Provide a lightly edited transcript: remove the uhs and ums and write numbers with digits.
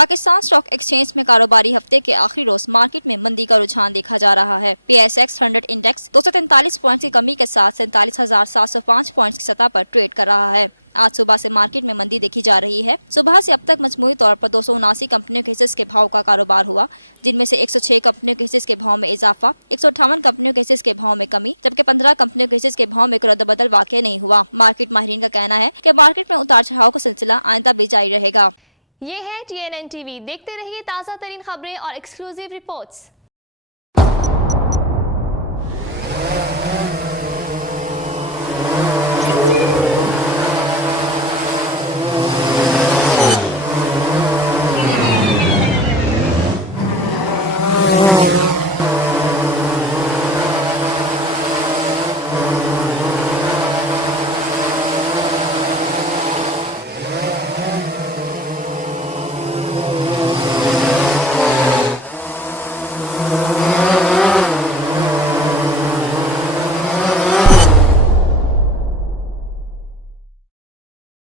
Pakistan stock exchange में कारोबारी हफ्ते के आखिरी रोज मार्केट में मंदी का रुझान देखा जा रहा है। PSX 100 इंडेक्स 243 पॉइंट की कमी के साथ 47,705 पॉइंट की सतह पर ट्रेड कर रहा है। आज सुबह से मार्केट में मंदी देखी जा रही है। सुबह से अब तक मजमूई तौर पर 279 कंपनियों के हिस्से के भाव का कारोबार हुआ, जिनमें से 106 कंपनियों के हिस्से के भाव में इजाफा, 158 कंपनियों के हिस्से के भाव में कमी, जबकि 15 कंपनियों के हिस्से के भाव में कोई रद्द-बदल वाक़या नहीं हुआ। मार्केट माहिरीन का कहना है कि मार्केट में उतार चढ़ाव का सिलसिला आइंदा भी जारी रहेगा। ये है TNN TV। देखते रहिए ताज़ा तरीन खबरें और एक्सक्लूसिव रिपोर्ट्स।